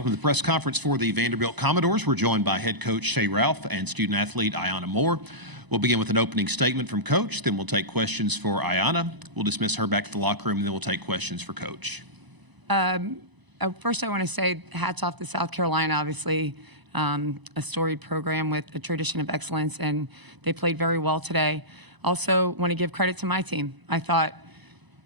Welcome to the press conference for the Vanderbilt Commodores. We're joined by head coach Shea Ralph and student athlete Iyana Moore. We'll begin with an opening statement from Coach, then we'll take questions for Ayanna. We'll dismiss her back to the locker room, and then we'll take questions for Coach. First, I want to say hats off to South Carolina, obviously a storied program with a tradition of excellence, and they played very well today. Also, want to give credit to my team. I thought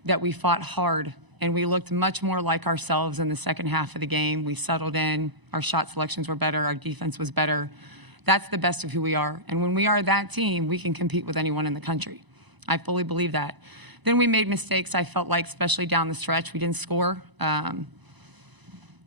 that we fought hard, and we looked much more like ourselves in the second half of the game. We settled in. Our shot selections were better. Our defense was better. That's the best of who we are. And when we are that team, we can compete with anyone in the country. I fully believe that. Then we made mistakes, I felt like, especially down the stretch. We didn't score. I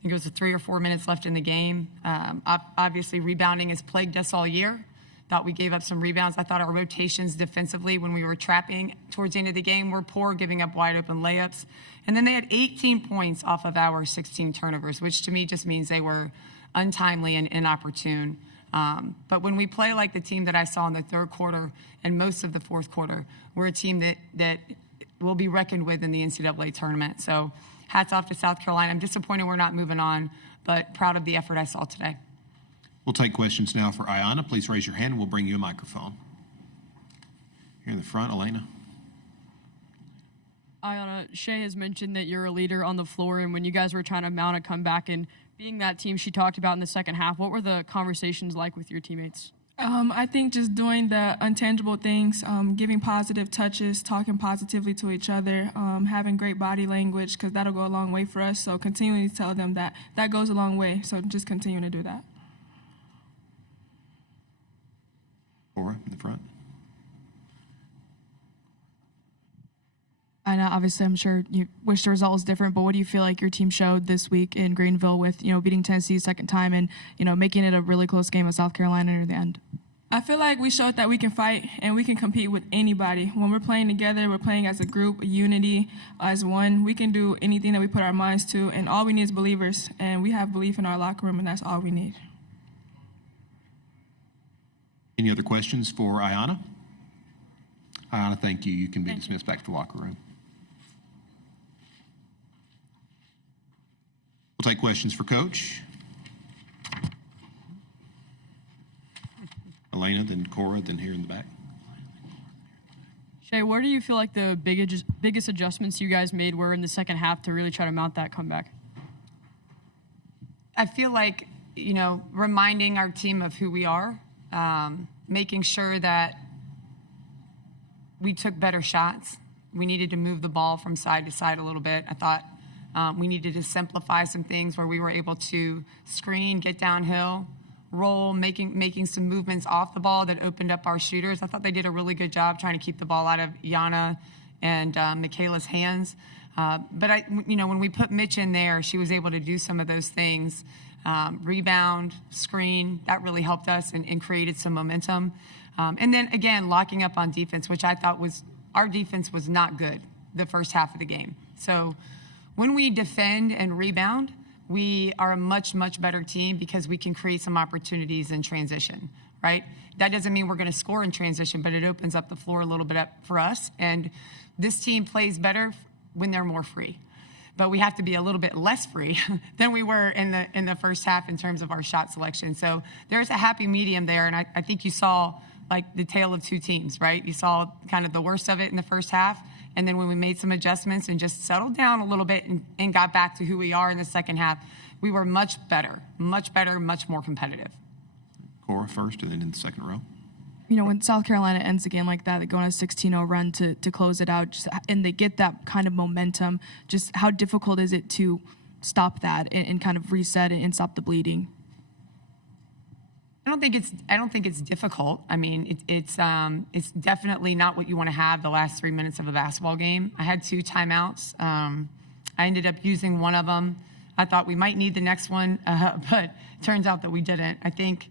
think it was 3 or 4 minutes left in the game. Obviously, rebounding has plagued us all year. Thought we gave up some rebounds. I thought our rotations defensively when we were trapping towards the end of the game were poor, giving up wide open layups. And then they had 18 points off of our 16 turnovers, which to me just means they were untimely and inopportune. But when we play like the team that I saw in the third quarter and most of the fourth quarter, we're a team that will be reckoned with in the NCAA tournament. So hats off to South Carolina. I'm disappointed we're not moving on, but proud of the effort I saw today. We'll take questions now for Ayanna. Please raise your hand and we'll bring you a microphone. Here in the front, Ayanna. Ayanna, Shea has mentioned that you're a leader on the floor, and when you guys were trying to mount a comeback and being that team she talked about in the second half, what were the conversations like with your teammates? I think just doing the intangible things, giving positive touches, talking positively to each other, having great body language, because that'll go a long way for us. So continuing to tell them that goes a long way. So just continuing to do that. Cora in the front. I know, obviously, I'm sure you wish the result was different, but what do you feel like your team showed this week in Greenville with, beating Tennessee a second time and, making it a really close game with South Carolina near the end? I feel like we showed that we can fight and we can compete with anybody. When we're playing together, we're playing as a group, a unity, as one. We can do anything that we put our minds to, and all we need is believers, and we have belief in our locker room, and that's all we need. Any other questions for Ayanna? Ayanna, thank you. You can be dismissed back to the locker room. We'll take questions for Coach. Elena, then Cora, then here in the back. Shea, where do you feel like the biggest adjustments you guys made were in the second half to really try to mount that comeback? I feel like, reminding our team of who we are, making sure that we took better shots. We needed to move the ball from side to side a little bit. I thought we needed to simplify some things where we were able to screen, get downhill, roll, making some movements off the ball that opened up our shooters. I thought they did a really good job trying to keep the ball out of Iyana and Michaela's hands. But when we put Mitch in there, she was able to do some of those things. Rebound, screen, that really helped us and created some momentum. And then, again, locking up on defense, which I thought our defense was not good the first half of the game. So when we defend and rebound, we are a much, much better team because we can create some opportunities in transition, right? That doesn't mean we're going to score in transition, but it opens up the floor a little bit for us. And this team plays better when they're more free. But we have to be a little bit less free than we were in the first half in terms of our shot selection. So there's a happy medium there, and I think you saw like the tale of two teams, right? You saw kind of the worst of it in the first half, and then when we made some adjustments and just settled down a little bit and got back to who we are in the second half, we were much better, much more competitive. Cora first and then in the second row. When South Carolina ends a game like that, they go on a 16-0 run to close it out, and they get that kind of momentum, just how difficult is it to stop that and kind of reset and stop the bleeding? I don't think it's difficult. I mean, it's definitely not what you want to have the last 3 minutes of a basketball game. I had 2 timeouts. I ended up using one of them. I thought we might need the next one, but turns out that we didn't. I think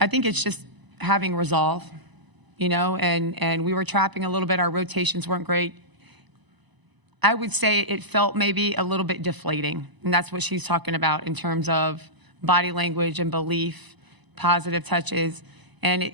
it's just having resolve, and we were trapping a little bit. Our rotations weren't great. I would say it felt maybe a little bit deflating, and that's what she's talking about in terms of body language and belief, positive touches. And,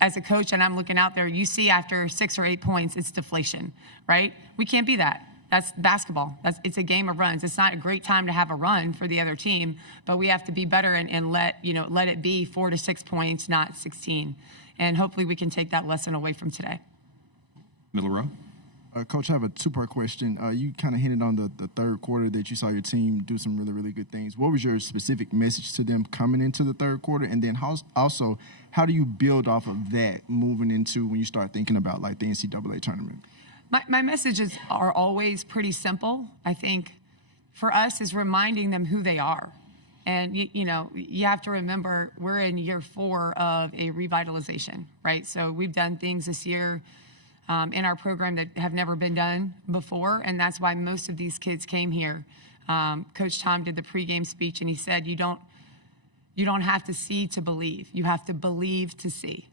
as a coach and I'm looking out there, you see after 6 or 8 points, it's deflation, right? We can't be that. That's basketball. It's a game of runs. It's not a great time to have a run for the other team, but we have to be better and let it be 4 to 6 points, not 16. And hopefully we can take that lesson away from today. Middle row. Coach, I have a two-part question. You kind of hinted on the third quarter that you saw your team do some really, really good things. What was your specific message to them coming into the third quarter? And then how do you build off of that moving into when you start thinking about like the NCAA tournament? My messages are always pretty simple. I think for us is reminding them who they are. And, you have to remember we're in year 4 of a revitalization, right? So we've done things this year in our program that have never been done before, and that's why most of these kids came here. Coach Tom did the pregame speech, and he said, you don't have to see to believe. You have to believe to see.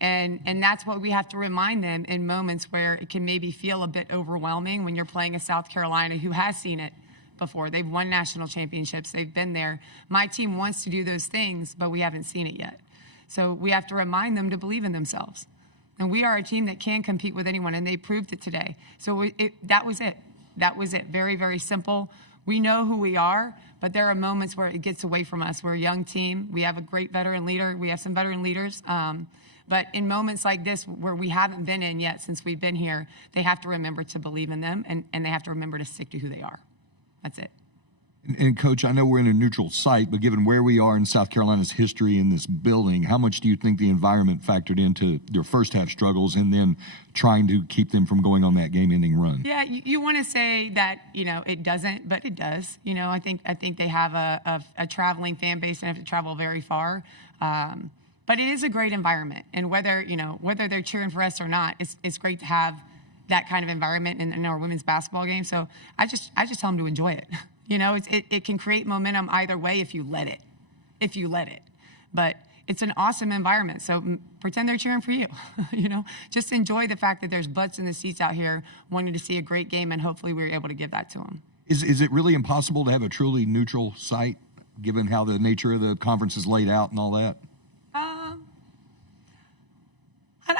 And that's what we have to remind them in moments where it can maybe feel a bit overwhelming when you're playing a South Carolina who has seen it before. They've won national championships. They've been there. My team wants to do those things, but we haven't seen it yet. So we have to remind them to believe in themselves. And we are a team that can compete with anyone, and they proved it today. So that was it. That was it. Very, very simple. We know who we are, but there are moments where it gets away from us. We're a young team. We have a great veteran leader. We have some veteran leaders. But in moments like this where we haven't been in yet since we've been here, they have to remember to believe in them, and they have to remember to stick to who they are. That's it. And Coach, I know we're in a neutral site, but given where we are in South Carolina's history in this building, how much do you think the environment factored into their first half struggles and then trying to keep them from going on that game-ending run? Yeah, you want to say that, it doesn't, but it does. I think they have a traveling fan base and have to travel very far. But it is a great environment. And whether they're cheering for us or not, it's great to have that kind of environment in our women's basketball game. So I just tell them to enjoy it. It can create momentum either way if you let it. But it's an awesome environment. So pretend they're cheering for you. Just enjoy the fact that there's butts in the seats out here wanting to see a great game, and hopefully we're able to give that to them. Is it really impossible to have a truly neutral site, given how the nature of the conference is laid out and all that?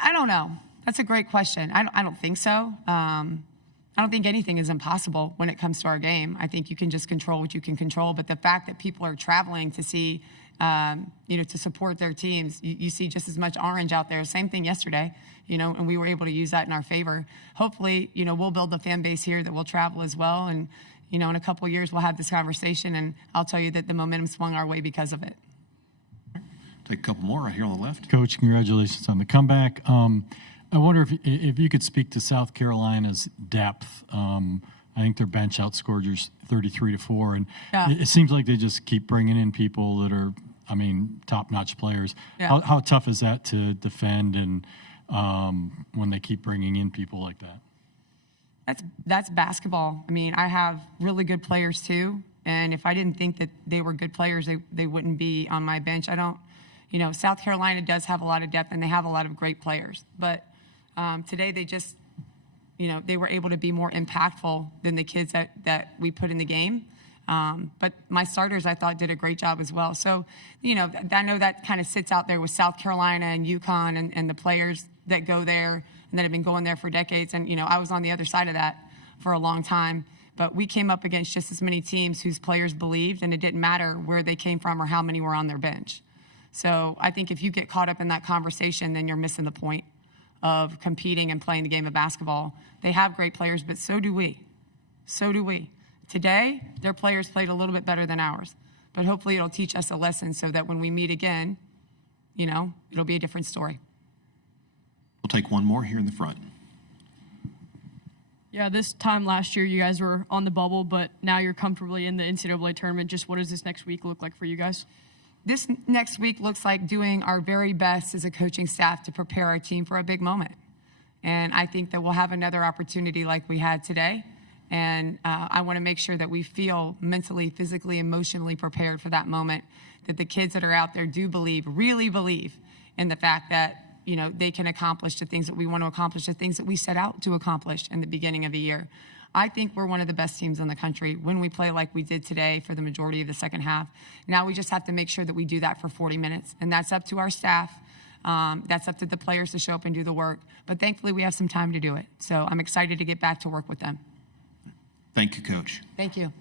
I don't know. That's a great question. I don't think so. I don't think anything is impossible when it comes to our game. I think you can just control what you can control. But the fact that people are traveling to see, to support their teams, you see just as much orange out there. Same thing yesterday, and we were able to use that in our favor. Hopefully, we'll build the fan base here that will travel as well. And, in a couple of years, we'll have this conversation, and I'll tell you that the momentum swung our way because of it. Take a couple more right here on the left. Coach, congratulations on the comeback. I wonder if you could speak to South Carolina's depth. I think their bench outscored yours 33-4, and yeah. it seems like they just keep bringing in people that are, top-notch players. Yeah. How tough is that to defend, and when they keep bringing in people like that? That's basketball. I have really good players too, and if I didn't think that they were good players, they wouldn't be on my bench. South Carolina does have a lot of depth, and they have a lot of great players, but today they just, they were able to be more impactful than the kids that we put in the game. But my starters, I thought, did a great job as well. So, I know that kind of sits out there with South Carolina and UConn and the players that go there and that have been going there for decades. And, I was on the other side of that for a long time. But we came up against just as many teams whose players believed, and it didn't matter where they came from or how many were on their bench. So I think if you get caught up in that conversation, then you're missing the point of competing and playing the game of basketball. They have great players, but so do we. So do we. Today, their players played a little bit better than ours. But hopefully it'll teach us a lesson so that when we meet again, it'll be a different story. We'll take one more here in the front. Yeah, this time last year you guys were on the bubble, but now you're comfortably in the NCAA tournament. Just what does this next week look like for you guys? This next week looks like doing our very best as a coaching staff to prepare our team for a big moment. And I think that we'll have another opportunity like we had today. And I want to make sure that we feel mentally, physically, emotionally prepared for that moment, that the kids that are out there do believe, really believe in the fact that, they can accomplish the things that we want to accomplish, the things that we set out to accomplish in the beginning of the year. I think we're one of the best teams in the country when we play like we did today for the majority of the second half. Now we just have to make sure that we do that for 40 minutes. And that's up to our staff. That's up to the players to show up and do the work. But thankfully, we have some time to do it. So I'm excited to get back to work with them. Thank you, Coach. Thank you.